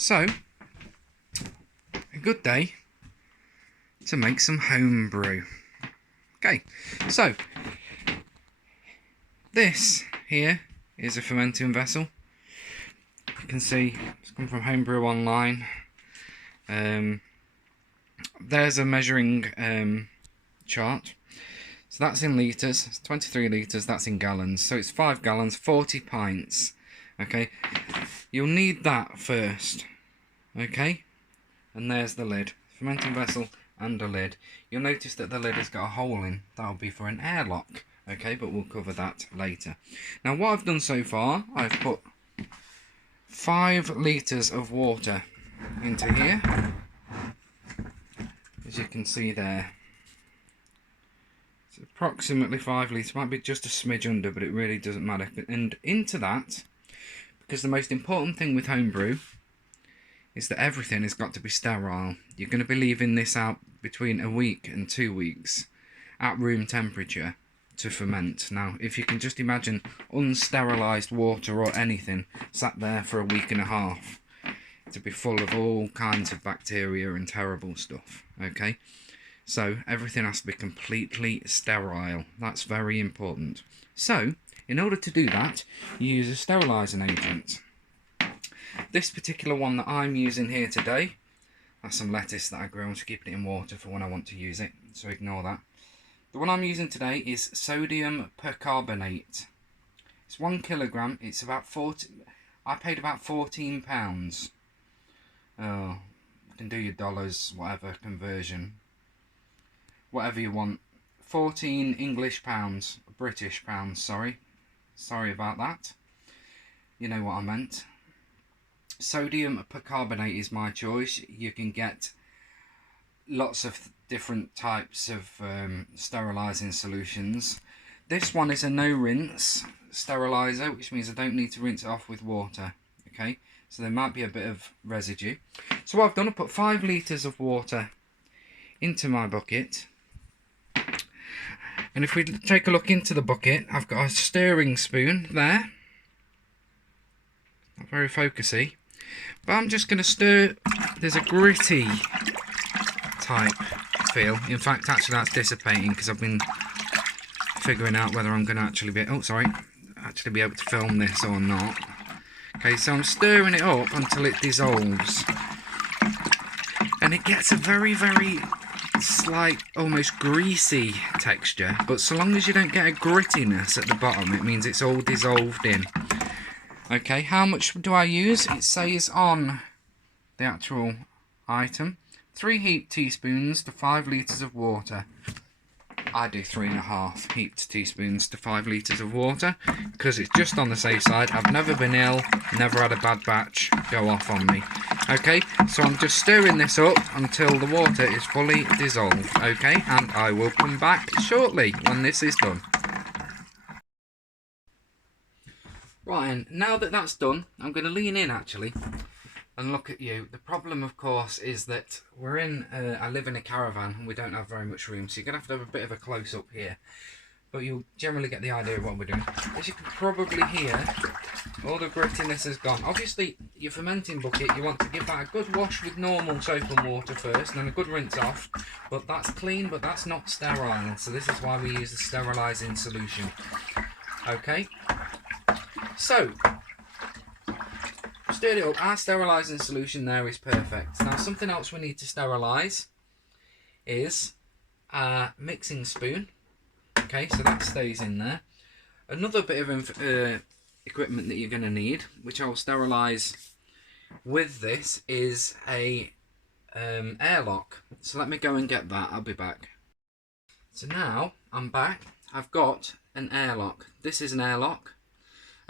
So, a good day to make some homebrew. Okay, so this here is a fermenting vessel. You can see it's come from Homebrew online. There's a measuring chart. So that's in litres, it's 23 litres, that's in gallons. So it's 5 gallons, 40 pints. Okay, you'll need that first. Okay, and there's the lid. Fermenting vessel and a lid. You'll notice that the lid has got a hole in. That'll be for an airlock. Okay, but we'll cover that later. Now what I've done so far, I've put 5 litres of water into here. As you can see there. It's approximately 5 litres. Might be just a smidge under, but it really doesn't matter. And into that, because the most important thing with homebrew is that everything has got to be sterile. You're going to be leaving this out between a week and 2 weeks at room temperature to ferment. Now, if you can just imagine unsterilised water or anything sat there for a week and a half, to be full of all kinds of bacteria and terrible stuff. Okay, so everything has to be completely sterile. That's very important. So, in order to do that, you use a sterilizing agent. This particular one that I'm using here today, that's some lettuce that I grew. I'm just keeping it in water for when I want to use it, so ignore that. The one I'm using today is sodium percarbonate. It's 1 kilogram. It's about 40. I paid about £14. Oh, you can do your dollars, whatever conversion, whatever you want. 14 English pounds, British pounds. Sorry about that. You know what I meant. Sodium percarbonate is my choice. You can get lots of different types of sterilising solutions. This one is a no rinse steriliser, which means I don't need to rinse it off with water. Okay, so there might be a bit of residue. So what I've done, I put 5 litres of water into my bucket. And if we take a look into the bucket, I've got a stirring spoon there. Not very focusy. But I'm just going to stir. There's a gritty type feel. In fact, actually that's dissipating because I've been figuring out whether I'm going to actually be able to film this or not. Okay, so I'm stirring it up until it dissolves. And it gets a very, very slight, almost greasy texture. But so long as you don't get a grittiness at the bottom, it means it's all dissolved in. Okay, how much do I use? It says on the actual item, 3 heaped teaspoons to 5 litres of water. I do 3.5 heaped teaspoons to 5 litres of water because it's just on the safe side. I've never been ill, never had a bad batch go off on me. Okay, so I'm just stirring this up until the water is fully dissolved. Okay, and I will come back shortly when this is done. Right, and now that that's done, I'm going to lean in actually and look at you. The problem, of course, is that we're in, I live in a caravan and we don't have very much room, so you're going to have a bit of a close-up here. But you'll generally get the idea of what we're doing. As you can probably hear, all the grittiness has gone. Obviously, your fermenting bucket, you want to give that a good wash with normal soap and water first, and then a good rinse off. But that's clean, but that's not sterile, so this is why we use the sterilising solution. Okay? So, stirred it up. Our sterilising solution there is perfect. Now, something else we need to sterilise is a mixing spoon. Okay, so that stays in there. Another bit of equipment that you're going to need, which I'll sterilise with this, is a airlock. So let me go and get that. I'll be back. So now I'm back. I've got an airlock. This is an airlock.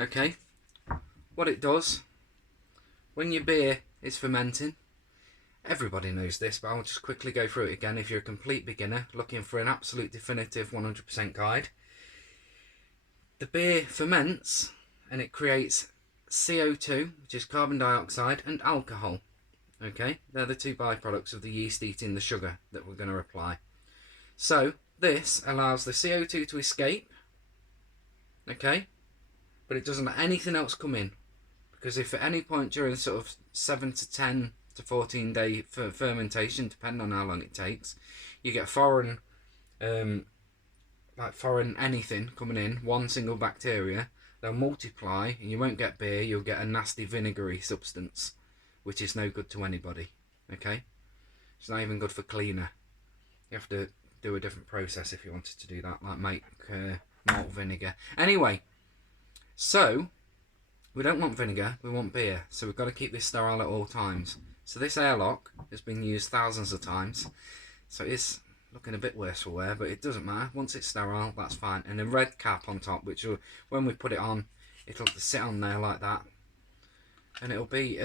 Okay, what it does, when your beer is fermenting, everybody knows this, but I'll just quickly go through it again if you're a complete beginner looking for an absolute definitive 100% guide. The beer ferments and it creates CO2, which is carbon dioxide, and alcohol. Okay, they're the 2 byproducts of the yeast eating the sugar that we're going to apply. So this allows the CO2 to escape, okay, but it doesn't let anything else come in. because if at any point during sort of 7 to 10 to 14 day fermentation, depending on how long it takes, you get foreign like foreign anything coming in, one single bacteria, they'll multiply and you won't get beer, you'll get a nasty vinegary substance, which is no good to anybody. Okay, it's not even good for cleaner. You have to do a different process if you wanted to do that, like make malt vinegar. Anyway, so we don't want vinegar, we want beer, so we've got to keep this sterile at all times. So this airlock has been used thousands of times, so it is looking a bit worse for wear, but it doesn't matter. Once it's sterile, that's fine. And a red cap on top, which will, when we put it on, it'll sit on there like that, and it'll be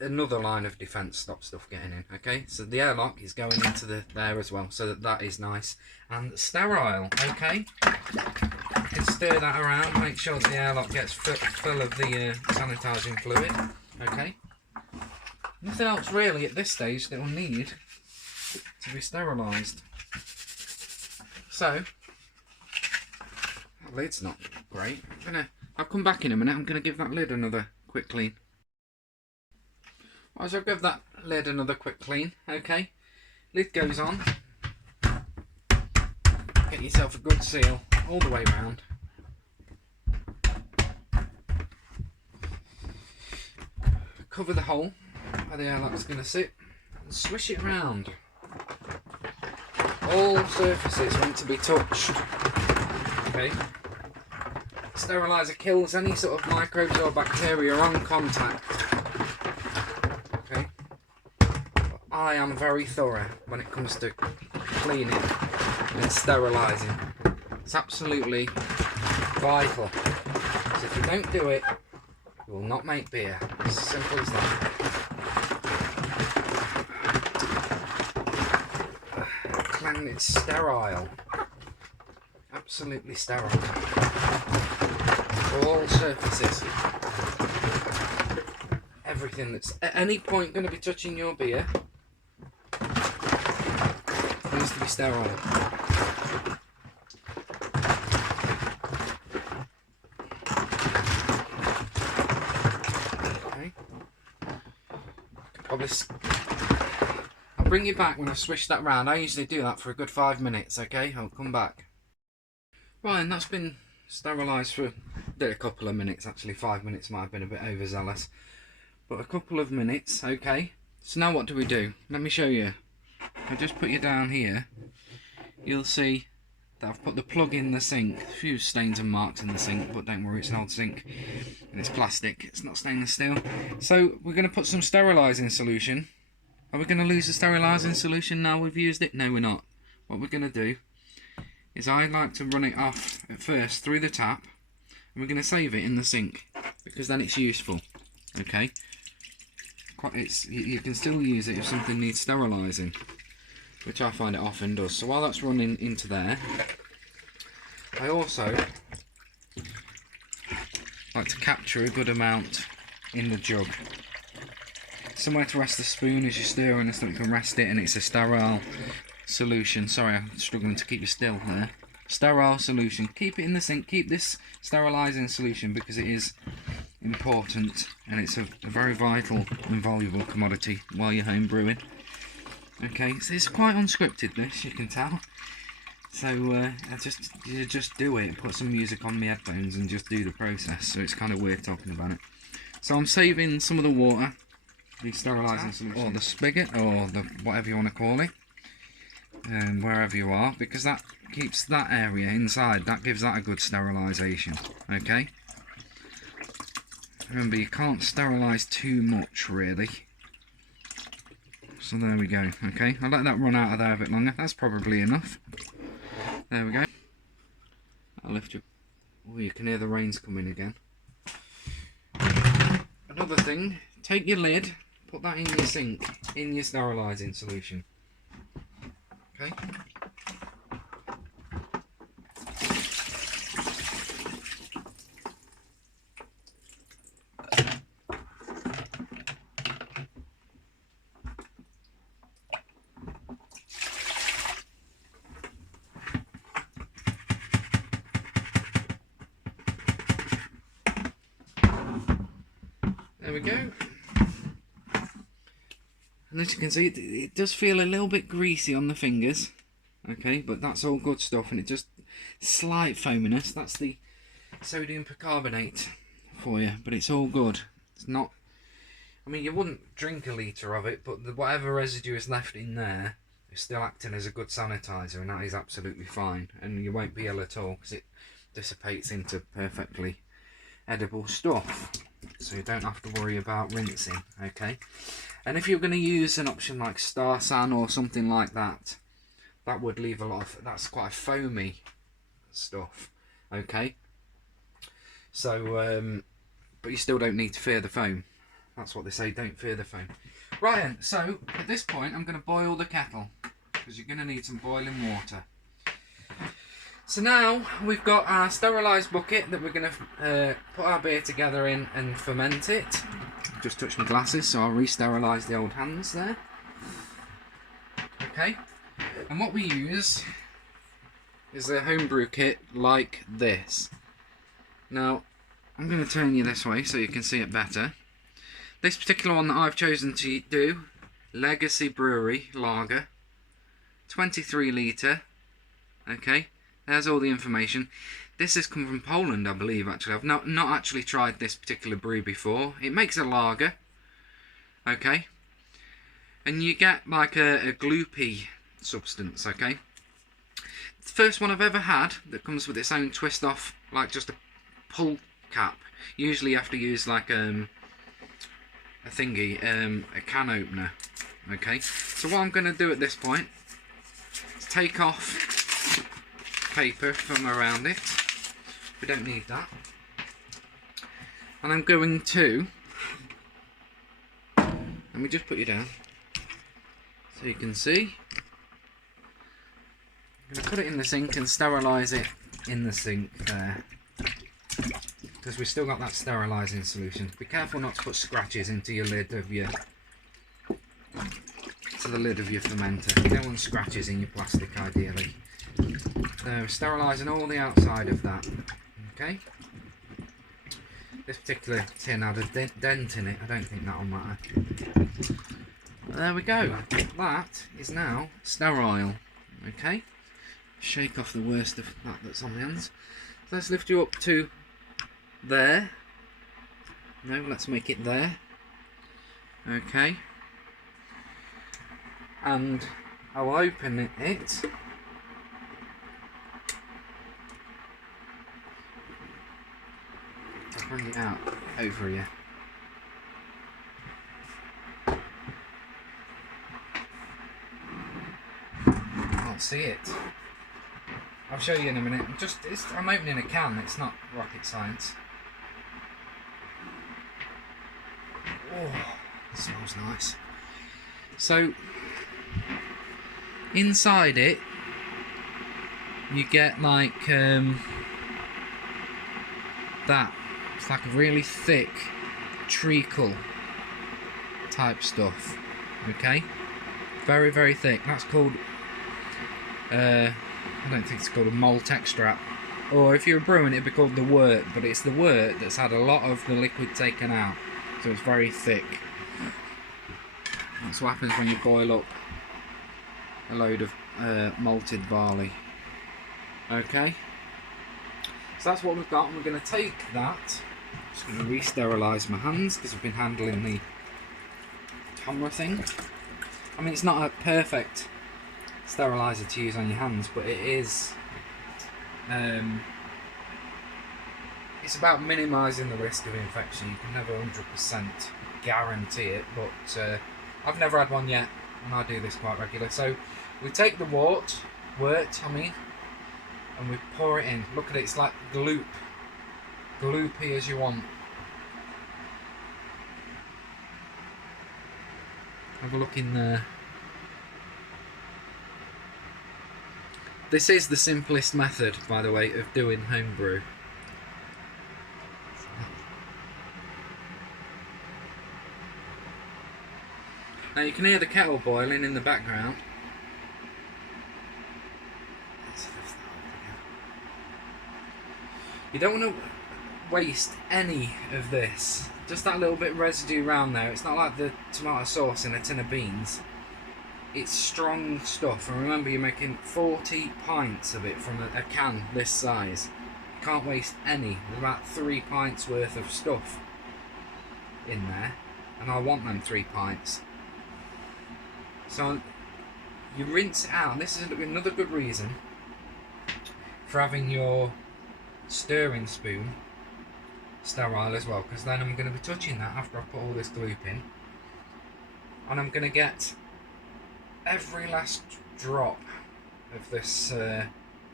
another line of defence, stop stuff getting in. Okay, so the airlock is going into there as well, so that is nice and sterile. Okay, you can stir that around, make sure that the airlock gets full of the sanitising fluid. Okay, nothing else really at this stage that will need to be sterilised. So that lid's not great. I'll come back in a minute. I'm gonna give that lid another quick clean. Right, so I'll give that lid another quick clean. Okay, lid goes on. Get yourself a good seal all the way round. Cover the hole where the airlock's gonna sit and swish it round. All surfaces want to be touched. Okay. Steriliser kills any sort of microbes or bacteria on contact. Okay. But I am very thorough when it comes to cleaning and sterilising. It's absolutely vital. Because if you don't do it, you will not make beer. It's as simple as that. And it's sterile, absolutely sterile. All surfaces, everything that's at any point going to be touching your beer needs to be sterile. Okay, probably. I'll bring you back when I've swished that round. I usually do that for a good 5 minutes, okay? I'll come back. Right, and that's been sterilised for a couple of minutes, actually. 5 minutes might have been a bit overzealous. But a couple of minutes, okay? So now what do we do? Let me show you. I'll just put you down here. You'll see that I've put the plug in the sink. A few stains and marks in the sink, but don't worry, it's an old sink. And it's plastic, it's not stainless steel. So we're going to put some sterilising solution. Are we going to lose the sterilising solution now we've used it? No, we're not. What we're going to do is I like to run it off at first through the tap, and we're going to save it in the sink because then it's useful. Okay, you can still use it if something needs sterilising, which I find it often does. So while that's running into there, I also like to capture a good amount in the jug. Somewhere to rest the spoon as you're stirring, so you can rest it, and it's a sterile solution. Sorry, I'm struggling to keep you still there. Sterile solution. Keep it in the sink. Keep this sterilising solution because it is important, and it's a very vital and valuable commodity while you're home brewing. Okay, so it's quite unscripted, this, you can tell. So you just do it. Put some music on my headphones and just do the process. So it's kind of weird talking about it. So I'm saving some of the water, the sterilising solution, or the spigot, or the whatever you want to call it, wherever you are, because that keeps that area inside. That gives that a good sterilisation. Okay. Remember, you can't sterilise too much, really. So there we go. Okay, I'll let that run out of there a bit longer. That's probably enough. There we go. I'll lift you. Oh, you can hear the rains coming again. Another thing, take your lid, put that in your sink, in your sterilising solution. Okay. we go. And as you can see, it does feel a little bit greasy on the fingers. Okay, but that's all good stuff, and it just slight foaminess. That's the sodium percarbonate for you, but it's all good. It's not, I mean, you wouldn't drink a litre of it, but whatever residue is left in there is still acting as a good sanitizer, and that is absolutely fine, and you won't be ill at all because it dissipates into perfectly edible stuff, so you don't have to worry about rinsing. Okay, and if you're going to use an option like Star San or something like that, that would leave a lot of, that's quite a foamy stuff. Okay, so but you still don't need to fear the foam. That's what they say, don't fear the foam. Right then, so at this point I'm going to boil the kettle, because you're going to need some boiling water. So now we've got our sterilised bucket that we're going to put our beer together in and ferment it. Just touch my glasses, so I'll re-sterilise the old hands there. Okay, and what we use is a homebrew kit like this. Now, I'm going to turn you this way so you can see it better. This particular one that I've chosen to do, Legacy Brewery Lager, 23 litre, okay, there's all the information. This has come from Poland, I believe, actually. I've not actually tried this particular brew before. It makes a lager, okay, and you get like a gloopy substance, okay. It's the first one I've ever had that comes with its own twist off, like just a pull cap. Usually you have to use like a thingy, a can opener. Okay, so what I'm going to do at this point is take off paper from around it. We don't need that. And I'm going to, let me just put you down so you can see. I'm going to put it in the sink and sterilise it in the sink there, because we've still got that sterilising solution. Be careful not to put scratches into your lid of your, to the lid of your fermenter. You don't want scratches in your plastic ideally. So sterilising all the outside of that. Okay. This particular tin had a dent in it. I don't think that'll matter. There we go. That is now sterile. Okay. Shake off the worst of that that's on the hands. So let's lift you up to there. No, let's make it there. Okay. And I'll open it. I'll bring it out over here. Can't see it. I'll show you in a minute. I'm opening a can, it's not rocket science. Oh, it smells nice. So, inside it, you get like that. It's like a really thick treacle type stuff. Okay? Very, very thick. That's called, I don't think it's called a malt extract. Or if you're brewing it, it'd be called the wort, but it's the wort that's had a lot of the liquid taken out. So it's very thick. That's what happens when you boil up a load of malted barley. Okay? So that's what we've got, and we're going to take that. I'm just going to re-sterilise my hands because I've been handling the camera thing. I mean, it's not a perfect steriliser to use on your hands, but it is. It's about minimising the risk of infection. You can never 100% guarantee it, but I've never had one yet, and I do this quite regularly. So we take the wort, and we pour it in. Look at it, it's like gloopy as you want. Have a look in there. This is the simplest method, by the way, of doing homebrew. Now you can hear the kettle boiling in the background. You don't want to waste any of this. Just that little bit of residue around there. It's not like the tomato sauce in a tin of beans. It's strong stuff, and remember, you're making 40 pints of it from a can this size. You can't waste any. There's about 3 pints worth of stuff in there, and I want them 3 pints. So you rinse it out, and this is another good reason for having your stirring spoon sterile as well, because then I'm going to be touching that after I put all this gloop in, and I'm going to get every last drop of this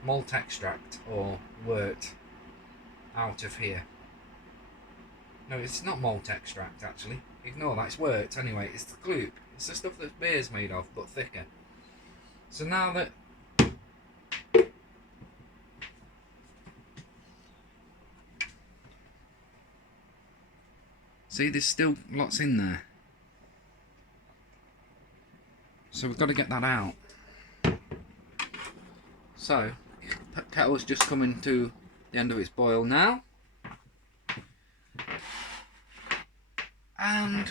malt extract or wort out of here. No, it's not malt extract actually. Ignore that, it's wort anyway. It's the gloop. It's the stuff that beer's made of, but thicker. So now that see, there's still lots in there. So we've got to get that out. So, kettle's just coming to the end of its boil now. And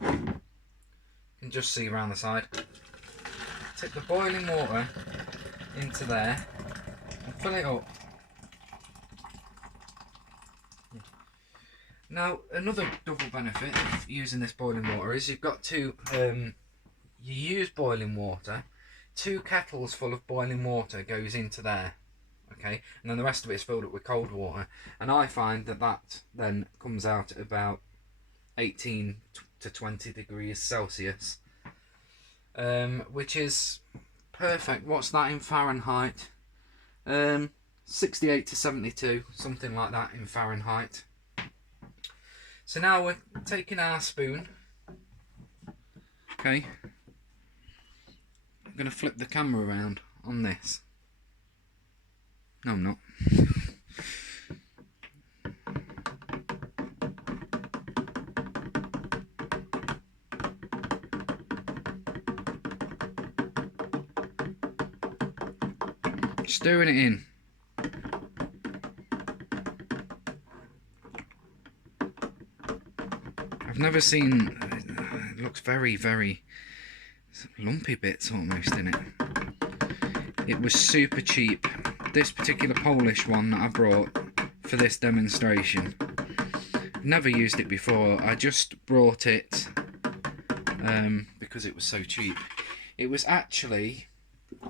you can just see around the side. Tip the boiling water into there and fill it up. Now, another double benefit of using this boiling water is you've got to, you use boiling water, 2 kettles full of boiling water goes into there, okay, and then the rest of it is filled up with cold water, and I find that that then comes out at about 18 to 20 degrees Celsius, which is perfect. What's that in Fahrenheit? 68 to 72, something like that in Fahrenheit. So now we're taking our spoon. Okay. I'm going to flip the camera around on this. No, I'm not. Stirring it in. I've never seen, it looks very, very lumpy bits almost in it. It was super cheap. This particular Polish one that I brought for this demonstration, never used it before. I just brought it because it was so cheap. It was actually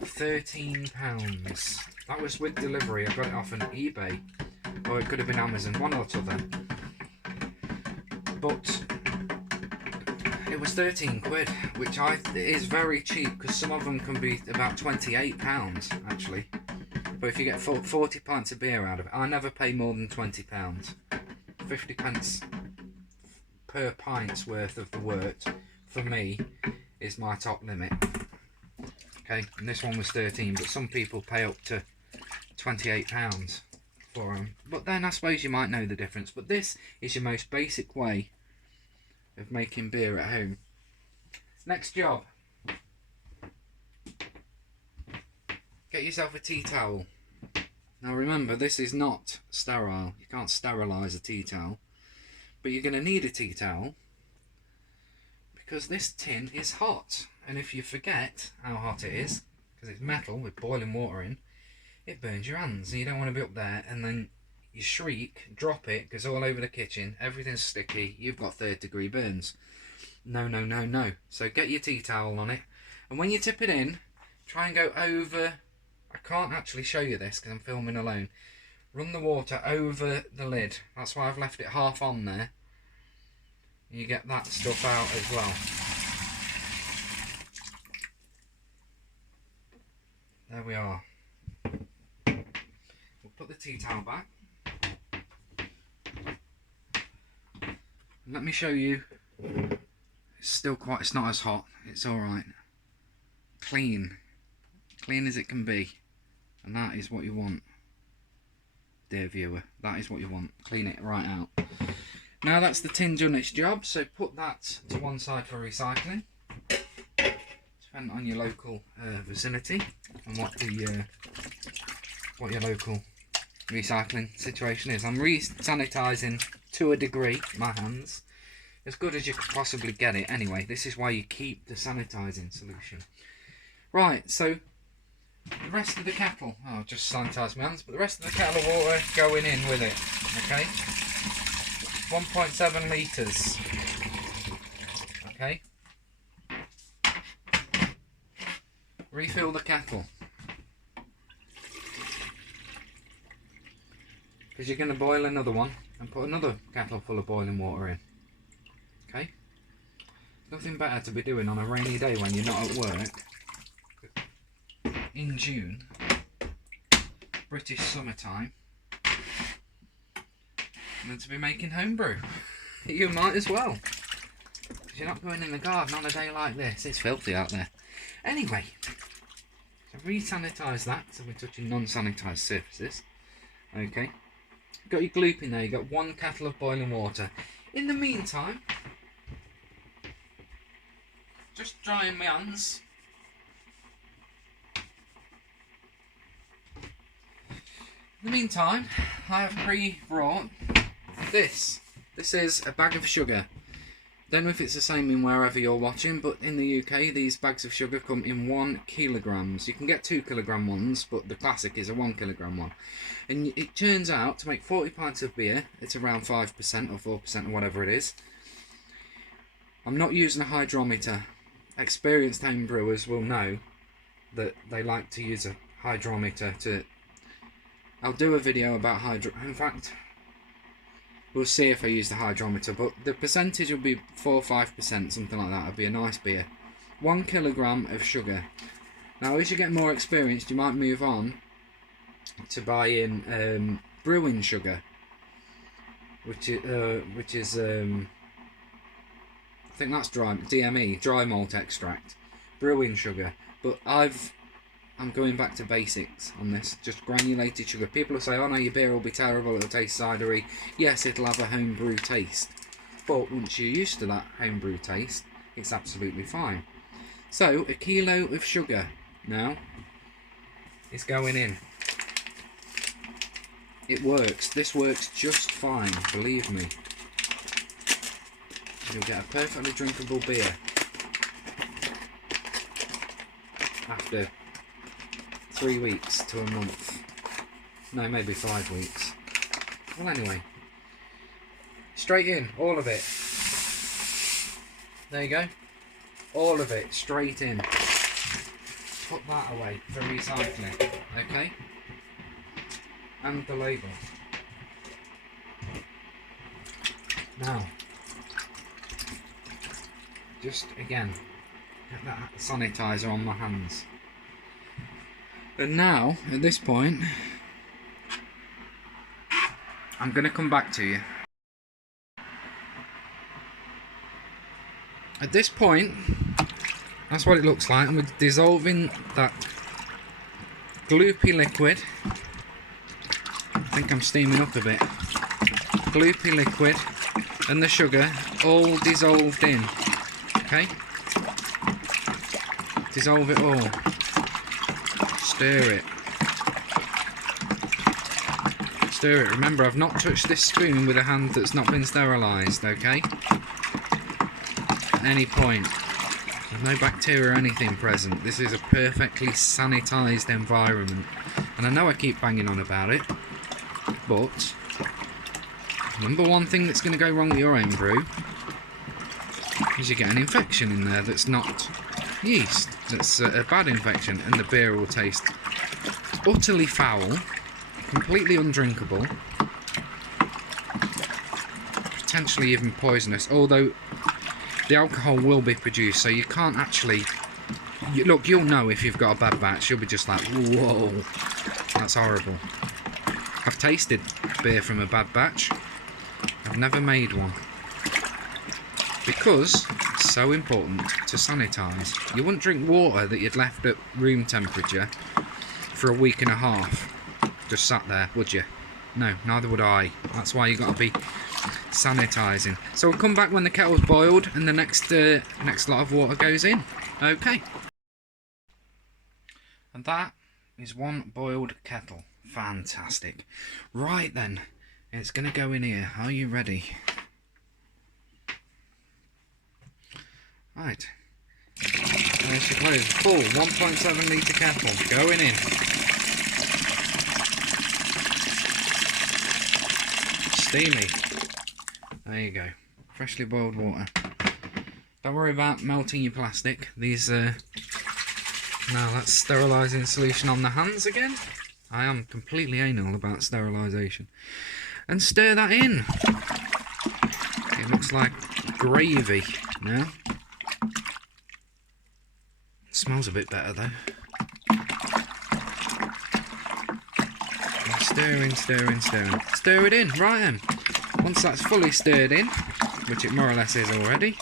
£13. That was with delivery. I got it off on eBay, or it could have been Amazon, one or t'other. But it was 13 quid, which is very cheap, because some of them can be about £28 actually. But if you get 40 pints of beer out of it, I never pay more than £20. 50 pence per pint's worth of the wort for me is my top limit. Okay, and this one was 13, but some people pay up to £28 for them. But then I suppose you might know the difference. But this is your most basic way of making beer at home. Next job. Get yourself a tea towel. Now remember, this is not sterile. You can't sterilise a tea towel. But you're going to need a tea towel because this tin is hot. And if you forget how hot it is, because it's metal with boiling water in, it burns your hands. And you don't want to be up there and then you shriek, drop it, goes all over the kitchen, everything's sticky, you've got 3rd-degree burns. No, no, no, no. So get your tea towel on it, and when you tip it in, try and go over, I can't actually show you this because I'm filming alone, run the water over the lid. That's why I've left it half on there. You get that stuff out as well. There we are. We'll put the tea towel back. Let me show you. It's still quite, it's not as hot. It's alright. Clean. Clean as it can be. And that is what you want, dear viewer. That is what you want. Clean it right out. Now that's the tin done its job, so put that to one side for recycling. It's depending on your local vicinity and what your local recycling situation is. I'm re-sanitising to a degree my hands, as good as you could possibly get it. Anyway, this is why you keep the sanitising solution. Right, so the rest of the kettle, I'll just sanitise my hands, but the rest of the kettle of water going in with it, okay? 1.7 litres, okay? Refill the kettle, because you're going to boil another one and put another kettle full of boiling water in, okay? Nothing better to be doing on a rainy day when you're not at work in June, British summertime, than to be making homebrew. You might as well, because you're not going in the garden on a day like this. It's filthy out there. Anyway, so re-sanitise that, so we're touching non-sanitised surfaces. Okay, you've got your gloop in there, you've got 1 kettle of boiling water. In the meantime, just drying my hands. In the meantime, I have pre-brought this. This is a bag of sugar. Don't know if it's the same in wherever you're watching, but in the UK these bags of sugar come in 1 kilograms. You can get 2 kilogram ones, but the classic is a 1 kilogram one. And it turns out to make 40 pints of beer, it's around 5% or 4% or whatever it is. I'm not using a hydrometer. Experienced home brewers will know that they like to use a hydrometer to... I'll do a video about in fact, we'll see if I use the hydrometer, but the percentage will be 4 or 5%, something like that. It'll be a nice beer. 1 kilogram of sugar. Now, as you get more experienced, you might move on to buying brewing sugar, which is I think that's DME, dry malt extract, brewing sugar. But I'm going back to basics on this, just granulated sugar. People will say, oh no, your beer will be terrible, it'll taste cidery. Yes, it'll have a homebrew taste, but once you're used to that homebrew taste, it's absolutely fine. So, a kilo of sugar now is going in. It works. This works just fine, believe me. You'll get a perfectly drinkable beer after 3 weeks to a month. No, maybe 5 weeks. Well, anyway, straight in, all of it. There you go. All of it, straight in. Put that away for recycling, okay? And the label. Now, just again, get that sanitizer on my hands. And now, at this point, I'm going to come back to you. At this point, that's what it looks like, and we're dissolving that gloopy liquid. I think I'm steaming up a bit. Gloopy liquid and the sugar all dissolved in. Okay? Dissolve it all. Stir it. Stir it. Remember, I've not touched this spoon with a hand that's not been sterilised, okay? At any point. There's no bacteria or anything present. This is a perfectly sanitised environment. And I know I keep banging on about it, but number one thing that's going to go wrong with your homebrew is you get an infection in there that's not yeast. That's a bad infection, and the beer will taste utterly foul, completely undrinkable, potentially even poisonous, although the alcohol will be produced, so you can't actually... Look, you'll know if you've got a bad batch. You'll be just like, whoa, that's horrible. I've tasted beer from a bad batch. I've never made one. Because it's so important to sanitise. You wouldn't drink water that you'd left at room temperature for a week and a half. Just sat there, would you? No, neither would I. That's why you've got to be sanitising. So we'll come back when the kettle's boiled and the next lot of water goes in. Okay. And that is one boiled kettle. Fantastic. Right then, it's going to go in here. Are you ready? Right. There's your close. Full 1.7 litre kettle going in. Steamy. There you go. Freshly boiled water. Don't worry about melting your plastic. These now that's sterilising solution on the hands again. I am completely anal about sterilisation. And stir that in. It looks like gravy now. It smells a bit better though. And stir in. Stir it in, right then. Once that's fully stirred in, which it more or less is already,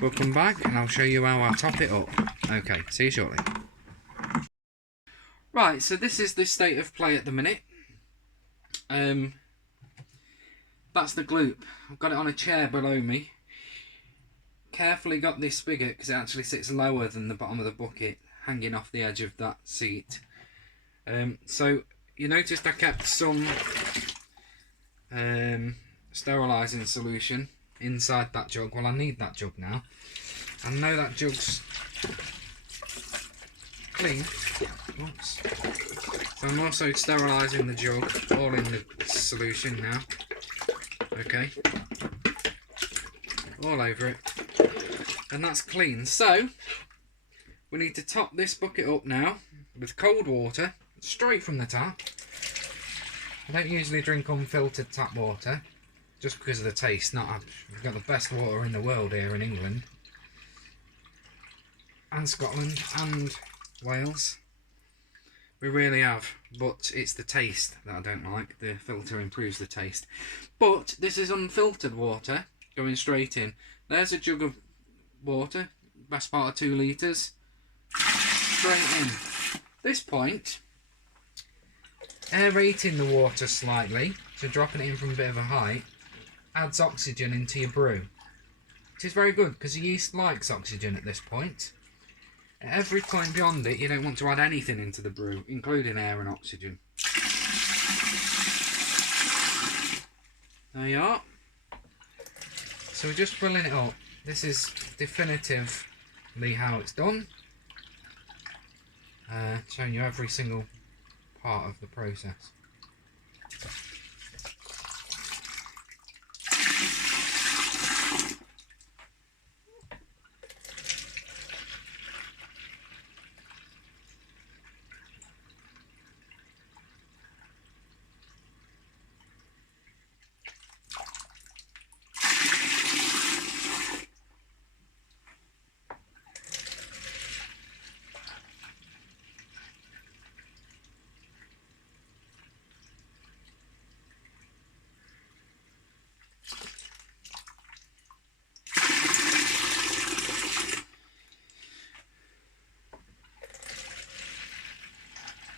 we'll come back and I'll show you how I top it up. Okay, see you shortly. Right, so this is the state of play at the minute. That's the gloop. I've got it on a chair below me. Carefully got this spigot because it actually sits lower than the bottom of the bucket, hanging off the edge of that seat. So you noticed I kept some sterilising solution inside that jug. Well, I need that jug now. I know that jug's clean. Oops. So I'm also sterilising the jug, all in the solution now. Okay. All over it. And that's clean. So we need to top this bucket up now with cold water, straight from the tap. I don't usually drink unfiltered tap water, just because of the taste. We've got the best water in the world here in England, and Scotland, and Wales. We really have, but it's the taste that I don't like. The filter improves the taste. But this is unfiltered water going straight in. There's a jug of water, best part of 2 litres, straight in. This point, aerating the water slightly, so dropping it in from a bit of a height, adds oxygen into your brew, which is very good because the yeast likes oxygen at this point. At every point beyond it, you don't want to add anything into the brew, including air and oxygen. There you are. So we're just filling it up. This is definitively how it's done. Showing you every single part of the process.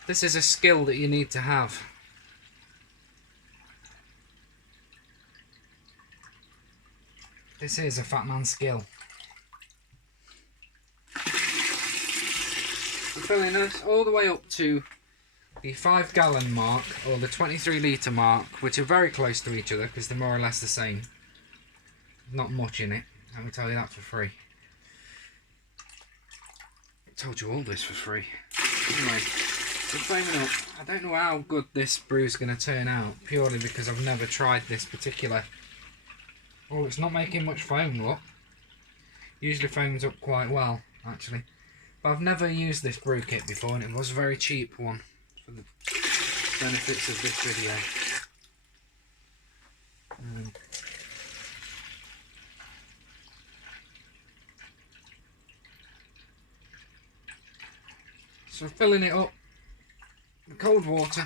This is a skill that you need to have. This is a Fatman skill. We're filling us all the way up to the 5 gallon mark or the 23 litre mark, which are very close to each other because they're more or less the same. Not much in it, let me tell you that for free. I told you all this for free. Anyway. Flaming up. I don't know how good this brew is going to turn out, purely because I've never tried this particular. Oh, it's not making much foam, look. Usually foams up quite well, actually. But I've never used this brew kit before, and it was a very cheap one for the benefits of this video. So filling it up. The cold water.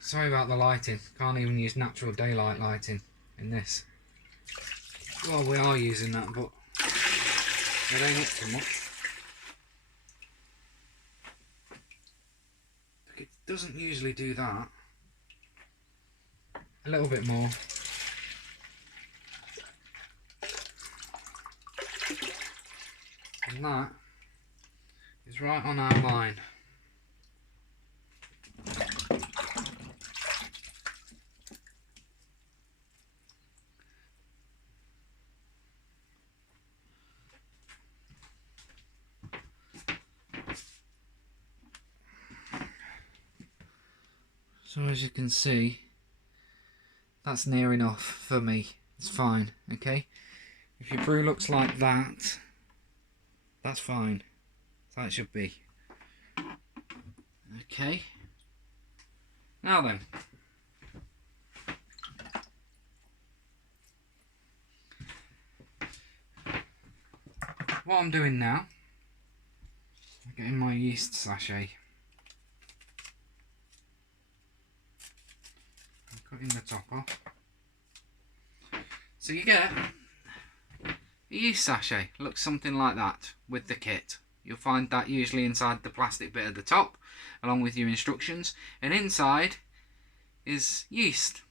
Sorry about the lighting. Can't even use natural daylight lighting in this. Well, we are using that, but it ain't up to much. It doesn't usually do that. a little bit more. And that is right on our line. So as you can see, that's near enough for me. It's fine, okay? If your brew looks like that, that's fine. That's how it should be. Okay. Now then. What I'm doing now, I'm getting my yeast sachet. I'm cutting the top off. So you get a yeast sachet. Looks something like that with the kit. You'll find that usually inside the plastic bit at the top, along with your instructions. And inside is yeast.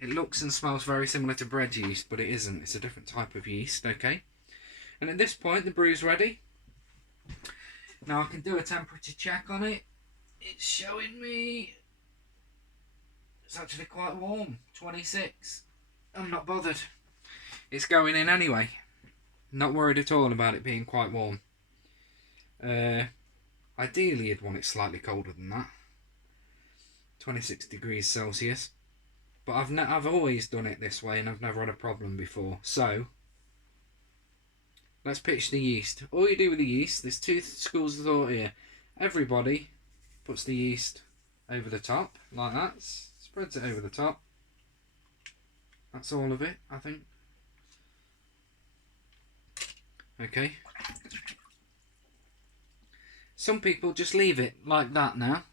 It looks and smells very similar to bread yeast, but it isn't. It's a different type of yeast, okay? And at this point, the brew's ready. Now I can do a temperature check on it. It's showing me it's actually quite warm, 26. I'm not bothered. It's going in anyway. Not worried at all about it being quite warm. Ideally you'd want it slightly colder than that. 26 degrees Celsius. But I've always done it this way and I've never had a problem before. So let's pitch the yeast. All you do with the yeast, there's two schools of thought here. Everybody puts the yeast over the top, like that. Spreads it over the top. That's all of it, I think. Okay. Some people just leave it like that now.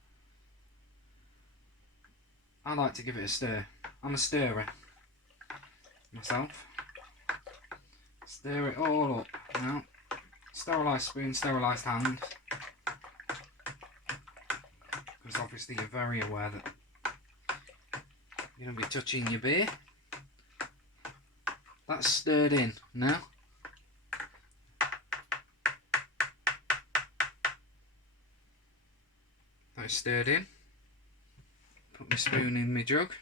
I like to give it a stir. I'm a stirrer myself. Stir it all up now. Sterilised spoon, sterilised hand. Because obviously you're very aware that you're going to be touching your beer. That's stirred in now. That's stirred in. Put my spoon in my jug.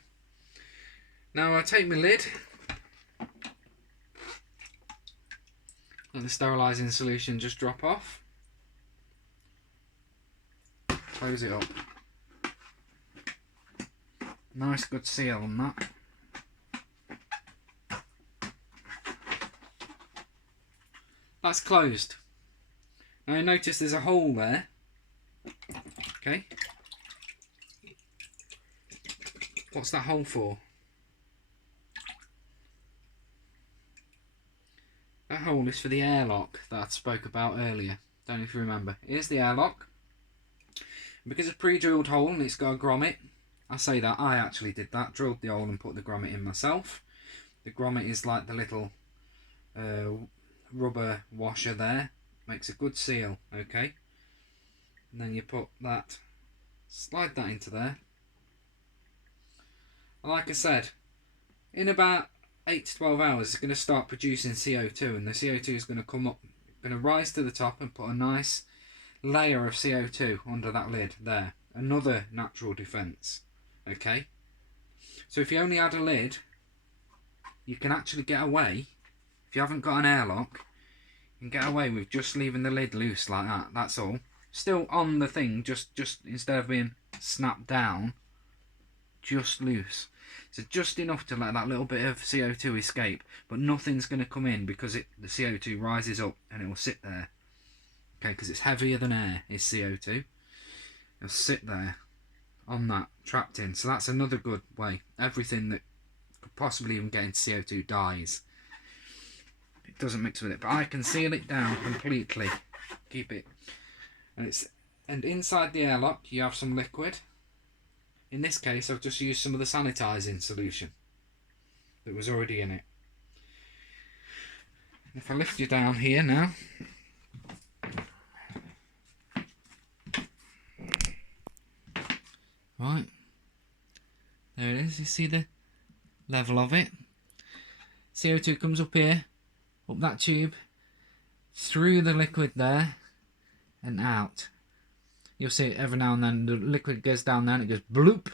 Now I take my lid. Let the sterilising solution just drop off. Close it up. Nice good seal on that. That's closed. Now you notice there's a hole there. Okay. What's that hole for? That hole is for the airlock that I spoke about earlier. Don't know if you remember. Here's the airlock. Because it's a pre-drilled hole and it's got a grommet, I say that, I actually did that. Drilled the hole and put the grommet in myself. The grommet is like the little rubber washer there. Makes a good seal, okay? And then you put that, slide that into there. And like I said, in about 8 to 12 hours it's going to start producing CO2, and the CO2 is going to come up, going to rise to the top and put a nice layer of CO2 under that lid there. Another natural defence, okay? So if you only add a lid, you can actually get away, if you haven't got an airlock, you can get away with just leaving the lid loose like that, that's all. Still on the thing, just instead of being snapped down, just loose. So just enough to let that little bit of CO2 escape, but nothing's going to come in because the CO2 rises up and it will sit there. Okay, because it's heavier than air, is CO2. It'll sit there on that, trapped in. So that's another good way. Everything that could possibly even get into CO2 dies. It doesn't mix with it, but I can seal it down completely. Keep it. And inside the airlock you have some liquid. In this case I've just used some of the sanitising solution that was already in it. If I lift you down here now, right, there it is, You see the level of it. CO2 comes up here, up that tube, through the liquid there, and out. You'll see it every now and then. The liquid goes down there and it goes bloop,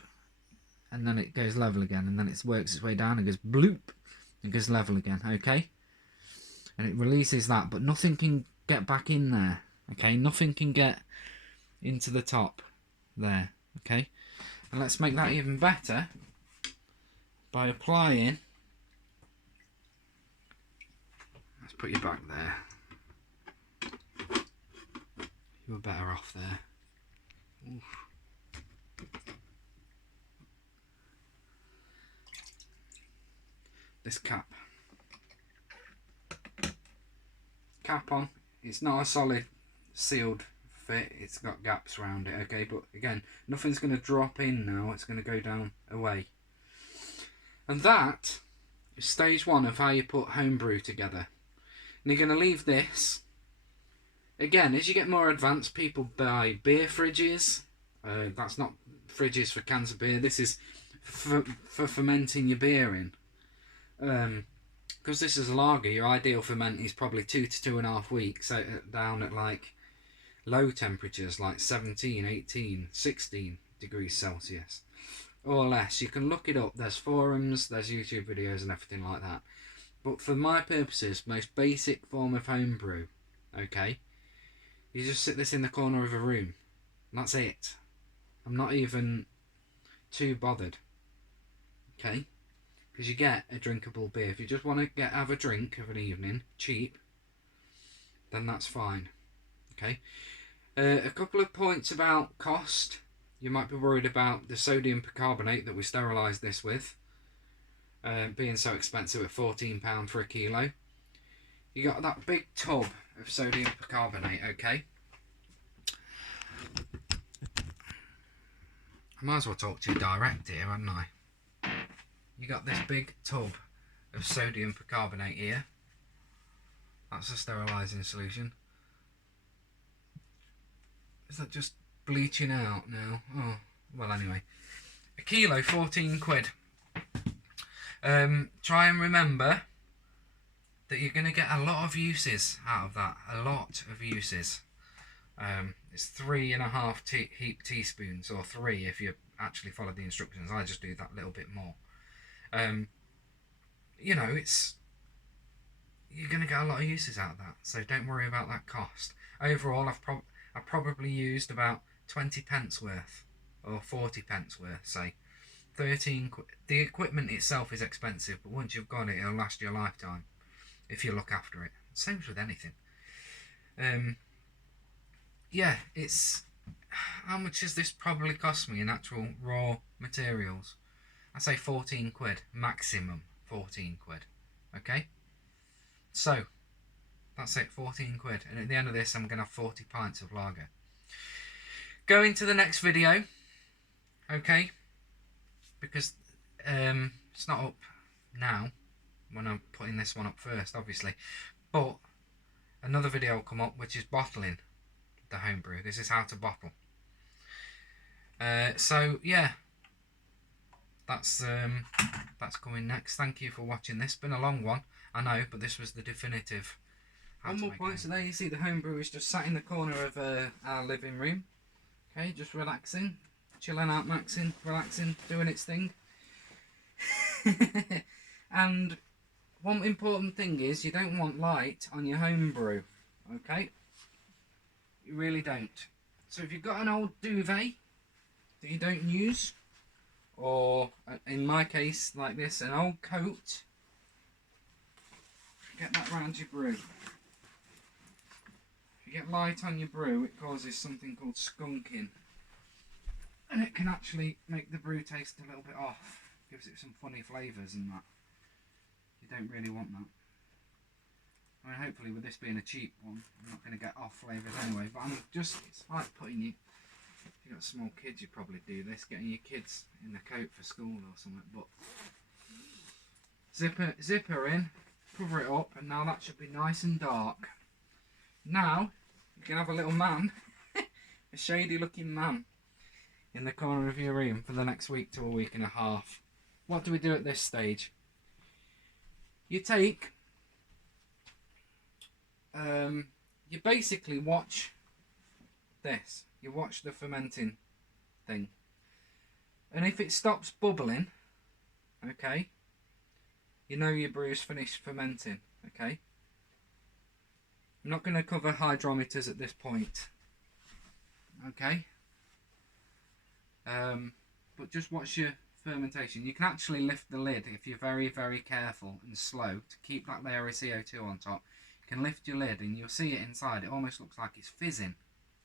and then it goes level again, and then it works its way down and goes bloop, and goes level again. Okay, and it releases that, but nothing can get back in there. Okay, nothing can get into the top there. Okay, and let's make that even better by applying. Let's put you back there. You were better off there. Oof. This cap on, it's not a solid sealed fit, it's got gaps around it, okay, but again, nothing's going to drop in now, it's going to go down away. And that is stage one of how you put Homebrew together. And you're going to leave this. Again, as you get more advanced, people buy beer fridges. That's not fridges for cans of beer. This is for fermenting your beer in. Because this is a lager, your ideal ferment is probably 2 to 2.5 weeks down at like low temperatures, like 17, 18, 16 degrees Celsius. Or less. You can look it up. There's forums, there's YouTube videos and everything like that. But for my purposes, most basic form of homebrew, okay, you just sit this in the corner of a room. And that's it. I'm not even too bothered. Okay? Because you get a drinkable beer. If you just want to have a drink of an evening, cheap, then that's fine. Okay? A couple of points about cost. You might be worried about the sodium percarbonate that we sterilised this with. Being so expensive at £14 for a kilo. You got that big tub of sodium percarbonate, okay? I might as well talk to you direct here, hadn't I? You got this big tub of sodium percarbonate here. That's a sterilising solution. Is that just bleaching out now? Oh, well anyway. A kilo, 14 quid. Try and remember that you're going to get a lot of uses out of that. A lot of uses. It's 3.5 heap teaspoons, or 3 if you actually follow the instructions. I just do that little bit more. You know, you're going to get a lot of uses out of that, so don't worry about that cost. Overall, I've probably used about 20 pence worth, or 40 pence worth, say. 13 quid. The equipment itself is expensive, but once you've got it, it'll last you a lifetime if you look after it. Same with anything. Yeah, it's... How much has this probably cost me in actual raw materials? I say 14 quid, maximum 14 quid. Okay? So, that's it, 14 quid. And at the end of this, I'm going to have 40 pints of lager. Going to the next video. Okay? Because it's not up now, when I'm putting this one up first, obviously. But another video will come up, which is bottling the homebrew. This is how to bottle. So, yeah. That's coming next. Thank you for watching this. Been a long one, I know, but this was the definitive. One more point. So there you see the homebrew is just sat in the corner of our living room. Okay, just relaxing, chilling out, maxing, relaxing, doing its thing. And one important thing is you don't want light on your homebrew. Okay, you really don't. So if you've got an old duvet that you don't use, or in my case like this, an old coat, get that round your brew. If you get light on your brew, it causes something called skunking, and it can actually make the brew taste a little bit off, gives it some funny flavours and that. You don't really want that. I mean, hopefully with this being a cheap one, I'm not going to get off flavours anyway, but it's like putting you, if you've got small kids, you probably do this, getting your kids in the coat for school or something. But zipper in, cover it up, and now that should be nice and dark. Now you can have a little man, a shady looking man, in the corner of your room for the next week to a week and a half. what do we do at this stage? You take, you basically watch this. You watch the fermenting thing. And if it stops bubbling, okay, you know your brew's finished fermenting, okay? I'm not going to cover hydrometers at this point, okay? But just watch your fermentation. You can actually lift the lid if you're very, very careful and slow to keep that layer of CO2 on top. You can lift your lid and you'll see it inside. It almost looks like it's fizzing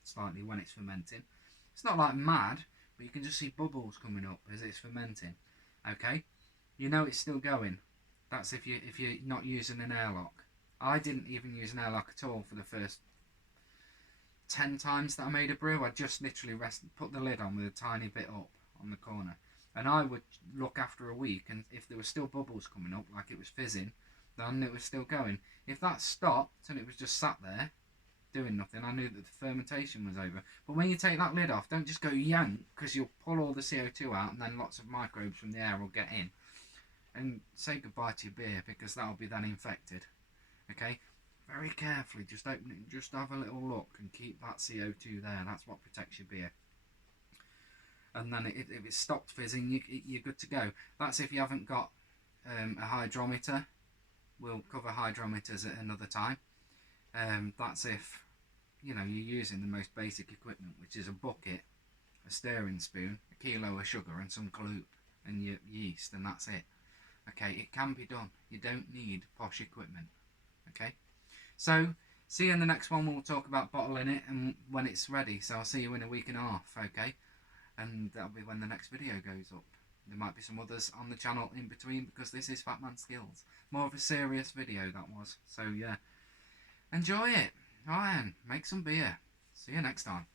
slightly when it's fermenting. It's not like mad, but you can just see bubbles coming up as it's fermenting. Okay, you know it's still going. That's if you're not using an airlock. I didn't even use an airlock at all for the first 10 times that I made a brew. I just literally put the lid on with a tiny bit up on the corner, and I would look after a week, and if there were still bubbles coming up like it was fizzing, then it was still going. If that stopped and it was just sat there doing nothing, I knew that the fermentation was over. But when you take that lid off, don't just go yank, because you'll pull all the CO2 out and then lots of microbes from the air will get in. And say goodbye to your beer, because that'll be then infected. Okay, very carefully, just open it and just have a little look and keep that CO2 there. That's what protects your beer. And then if it stopped fizzing, you're good to go. That's if you haven't got a hydrometer. We'll cover hydrometers at another time. That's if you're using the most basic equipment, which is a bucket, a stirring spoon, a kilo of sugar and some kloop and your yeast, and that's it. Okay, it can be done. You don't need posh equipment. Okay, so see you in the next one. We'll talk about bottling it and when it's ready. So I'll see you in a week and a half. Okay, and that'll be when the next video goes up. There might be some others on the channel in between, because this is Fatman Skills. More of a serious video, that was. So yeah, enjoy it. Alright, make some beer. See you next time.